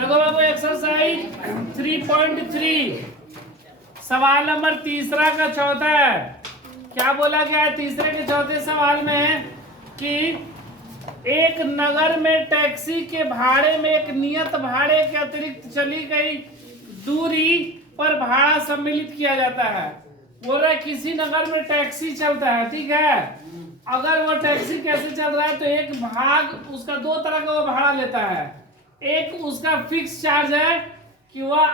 देखो बाबू एक्सरसाइज 3.3 सवाल नंबर तीसरा का चौथा है। क्या बोला गया है तीसरे के चौथे सवाल में कि एक नगर में टैक्सी के भाड़े में एक नियत भाड़े के अतिरिक्त चली गई दूरी पर भाड़ा सम्मिलित किया जाता है। बोल रहा है किसी नगर में टैक्सी चलता है, ठीक है। अगर वो टैक्सी कैसे चल रहा है तो एक भाग उसका दो तरह का वो भाड़ा लेता है। एक उसका फिक्स चार्ज है कि वह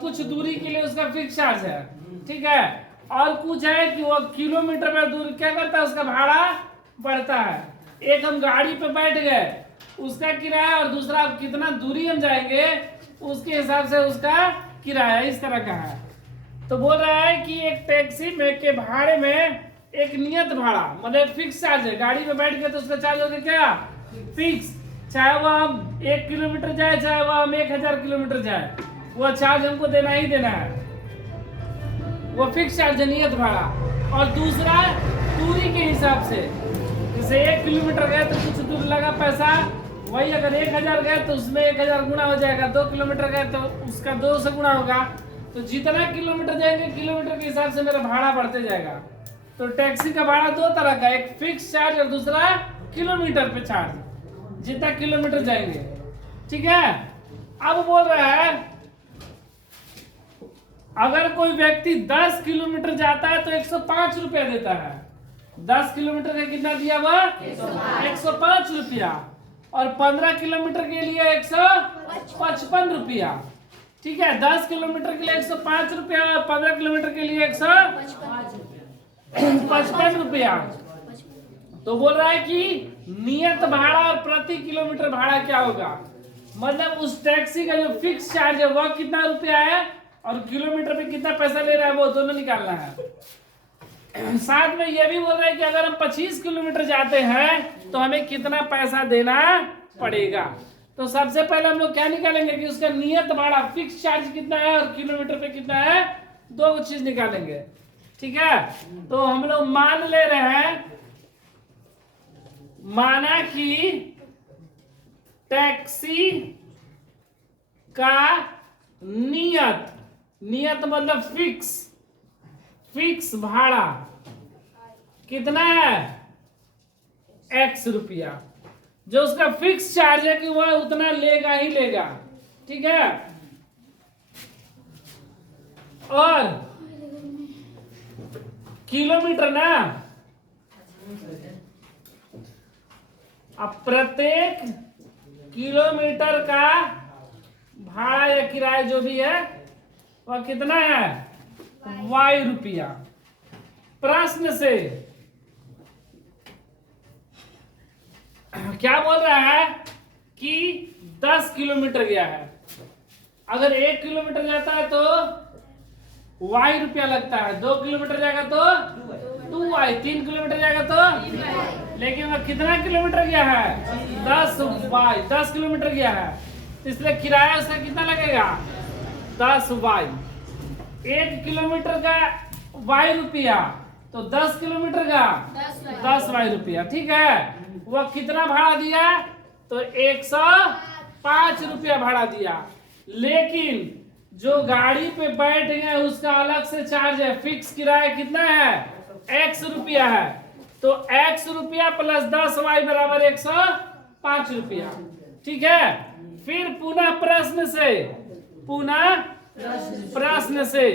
कुछ दूरी के लिए उसका फिक्स चार्ज है, ठीक है। और कुछ है कि वो किलोमीटर पर दूर क्या करता है, उसका भाड़ा बढ़ता है। एक हम गाड़ी पे बैठ गए उसका किराया और दूसरा कितना दूरी हम जाएंगे उसके हिसाब से उसका किराया इस तरह का है। तो बोल रहा है कि एक टैक्सी में के भाड़े में एक नियत भाड़ा मतलब फिक्स चार्ज है। गाड़ी पे बैठ गए तो उसका चार्ज होगा क्या, फिक्स। चाहे वो हम 1 किलोमीटर जाए चाहे वो हम 1000 किलोमीटर जाए, वो चार्ज हमको देना ही देना है, वो फिक्स चार्ज है, नियत भाड़ा। और दूसरा दूरी के हिसाब से, जैसे 1 किलोमीटर गए तो कुछ दूर लगा पैसा, वही अगर 1000 गए तो उसमें 1000 गुना हो जाएगा। 2 किलोमीटर गए तो उसका 2 से गुना होगा। तो जितना किलोमीटर जाएंगे किलोमीटर के हिसाब से मेरा भाड़ा बढ़ते जाएगा। तो टैक्सी का भाड़ा दो तरह का, एक फिक्स चार्ज और दूसरा किलोमीटर पे चार्ज, जितना किलोमीटर जाएंगे, ठीक है। अब बोल रहा है अगर कोई व्यक्ति 10 किलोमीटर जाता है तो 105 रुपया देता है। 10 किलोमीटर का कितना दिया वह 105 रुपया, और 15 किलोमीटर के लिए 155 रुपया, ठीक है। 10 किलोमीटर के लिए 105 रुपया और 15 किलोमीटर के लिए 155 रुपया। तो बोल रहा है कि नियत भाड़ा और प्रति किलोमीटर भाड़ा क्या होगा, मतलब उस टैक्सी का जो फिक्स चार्ज है वह कितना रुपया है और किलोमीटर पे कितना पैसा ले रहा है वो दोनों निकालना है। साथ में ये भी बोल रहा है कि अगर हम 25 किलोमीटर जाते हैं तो हमें कितना पैसा देना पड़ेगा। तो सबसे पहले हम लोग क्या निकालेंगे कि उसका नियत भाड़ा फिक्स चार्ज कितना है और किलोमीटर पे कितना है, दो चीज निकालेंगे, ठीक है। तो हम लोग मान ले रहे हैं, माना कि टैक्सी का नियत मतलब फिक्स भाड़ा कितना है X रुपया, जो उसका फिक्स चार्ज है कि वह उतना लेगा ही लेगा, ठीक है। और किलोमीटर ना, अब प्रत्येक किलोमीटर का भाड़ा या किराया जो भी है वह कितना है Y रुपया। प्रश्न से क्या बोल रहा है कि 10 किलोमीटर गया है, अगर 1 किलोमीटर जाता है तो Y रुपया लगता है, 2 किलोमीटर जाएगा तो 2Y, 3 किलोमीटर जाएगा तो, लेकिन वह कितना किलोमीटर गया है 10Y, 10 किलोमीटर गया है, इसलिए किराया उसका कितना लगेगा 10Y। 1 किलोमीटर का Y रुपया तो 10 किलोमीटर का 10Y रुपया, ठीक है। वह कितना भाड़ा दिया तो 105 रुपया भाड़ा दिया, लेकिन जो गाड़ी पे बैठ गए उसका अलग से चार्ज है, फिक्स किराया कितना है X रुपया है। तो X रुपया प्लस 10Y बराबर 105 रुपया, ठीक है। फिर पुनः प्रश्न से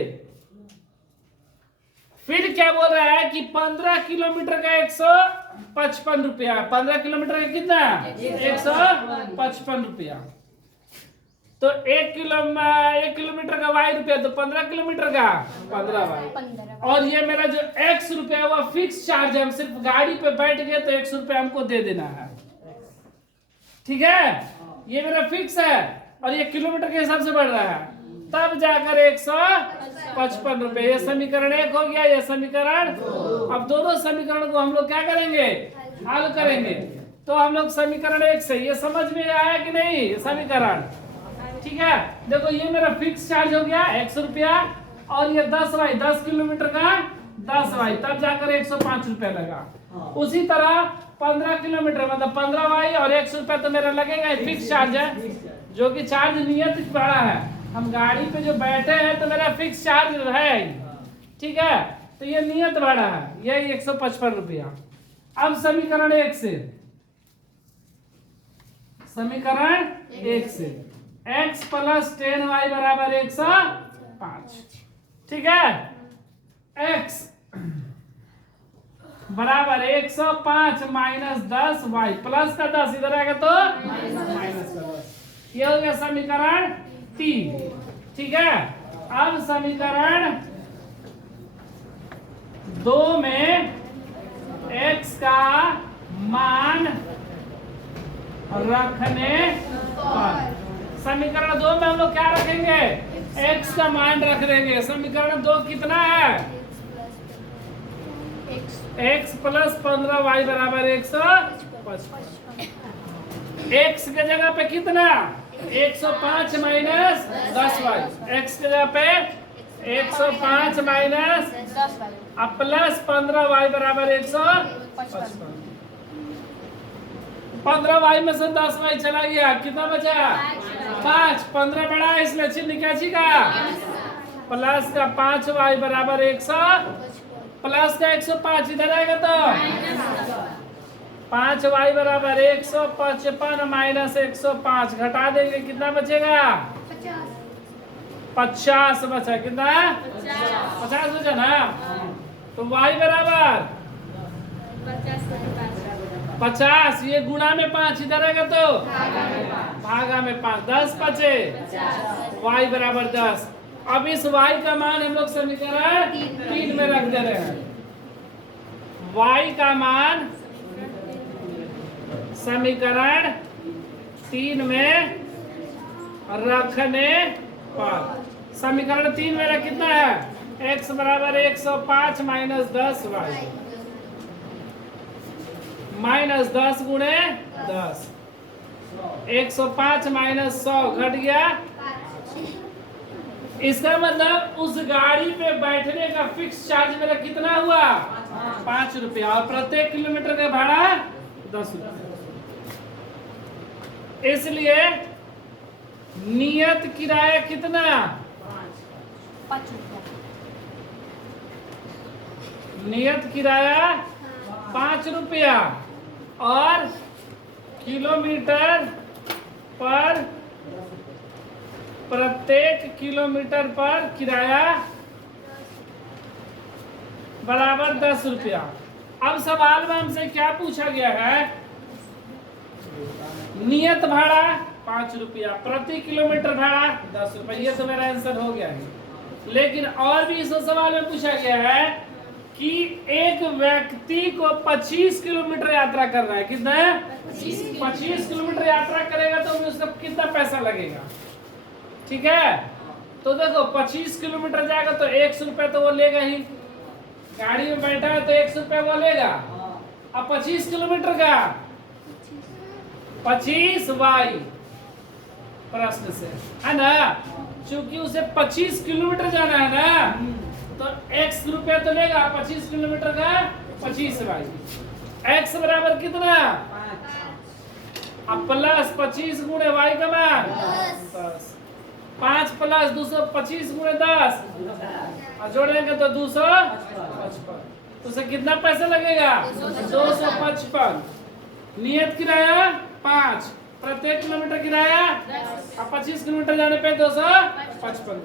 फिर क्या बोल रहा है कि 15 किलोमीटर का 155 रुपया, 15 किलोमीटर का कितना 155 रुपया। तो 1 किलोमीटर का Y रुपया तो 15 किलोमीटर का 15Y। और ये मेरा जो X रुपया वह फिक्स चार्ज है, हम सिर्फ गाड़ी पे बैठ गए तो 100 रुपया हमको दे देना है, ठीक है। ये मेरा फिक्स है और ये किलोमीटर के हिसाब से बढ़ रहा है, तब जाकर 155 रुपए। ये समीकरण 1 हो गया, ये समीकरण। अब दोनों समीकरण को हम लोग क्या करेंगे, हल करेंगे। तो हम लोग समीकरण 1 से ये समझ में आया कि नहीं समीकरण, ठीक है। देखो ये मेरा फिक्स चार्ज हो गया 100 रुपया और ये 10Y, 10 किलोमीटर का 10Y, तब जाकर 105 रुपया लगा। उसी तरह 15 किलोमीटर मतलब 15Y और 100 रुपया तो मेरा लगेगा, फिक्स चार्ज है। जो कि चार्ज नियत भाड़ा है। हम गाड़ी पे जो बैठे हैं तो मेरा फिक्स चार्ज है, ठीक है, तो ये नियत भाड़ा है, ये 155 रुपया। अब समीकरण 1 से, समीकरण 1 से x प्लस 10y बराबर 105, ठीक है। x बराबर 105 माइनस 10y प्लस का 10 इधर आएगा तो माइनस का 10, ये हो गया समीकरण 3, ठीक है। अब समीकरण 2 में x का मान रखने पर, समीकरण 2 में हम लोग क्या रखेंगे, x का मान रख देंगे। समीकरण 2 कितना है, x प्लस 15y बराबर 155, x के जगह पे कितना 105 माइनस 10y, x के जगह पे 105 माइनस 10y अब प्लस 15y बराबर 155, 15y में से 10y चला गया, कितना बचा 5, 15 बड़ा है इसलिए चिन्ह क्या का प्लस का 5y बराबर 100, प्लस का 105 इधर आएगा तो 5y बराबर 155 माइनस 105 घटा देंगे, कितना बचेगा 50 बचा, कितना 50 बचा ना। तो y बराबर 50, ये गुणा में 5 इधर आएगा तो भागा में 5, 10 बचे, y बराबर 10। अब इस y का मान हम लोग समीकरण 3 में रख दे रहे हैं। y का मान समीकरण 3 में रखने पर, समीकरण 3 मेरा कितना है, x बराबर 105 माइनस 10y माइनस 10 गुणे 10, 105 माइनस 100 घट गया। इसका मतलब उस गाड़ी पे बैठने का फिक्स चार्ज मेरा कितना हुआ 5 रुपया, और प्रत्येक किलोमीटर का भाड़ा 10 रुपया। इसलिए नियत किराया कितना 5 रुपया, नियत किराया 5 रुपया, और किलोमीटर पर प्रत्येक किलोमीटर पर किराया बराबर 10 रुपया। अब सवाल में हमसे क्या पूछा गया है, नियत भाड़ा 5 रुपया, प्रति किलोमीटर भाड़ा 10 रुपया, ये तो मेरा आंसर हो गया है। लेकिन और भी इस सवाल में पूछा गया है कि एक व्यक्ति को 25 किलोमीटर यात्रा करना है, कितना है 25 किलोमीटर यात्रा करेगा तो उसका कितना पैसा लगेगा, ठीक है। तो देखो 25 किलोमीटर जाएगा तो 100 रुपए तो वो लेगा ही, गाड़ी में बैठा है तो 100 रुपए वो लेगा। अब 25 किलोमीटर का 25y प्रश्न से है ना, क्योंकि उसे 25 किलोमीटर जाना है ना, तो x रुपया तो लेगा 25 किलोमीटर का 25y, x बराबर कितना अब प्लस 25 गुणे y का मान 10, 5 प्लस 225 गुणे 10 और जोड़ेंगे तो 255, तो उसे कितना पैसा लगेगा 255। नियत किराया 5, प्रत्येक किलोमीटर किराया, अब 25 किलोमीटर जाने पे 255।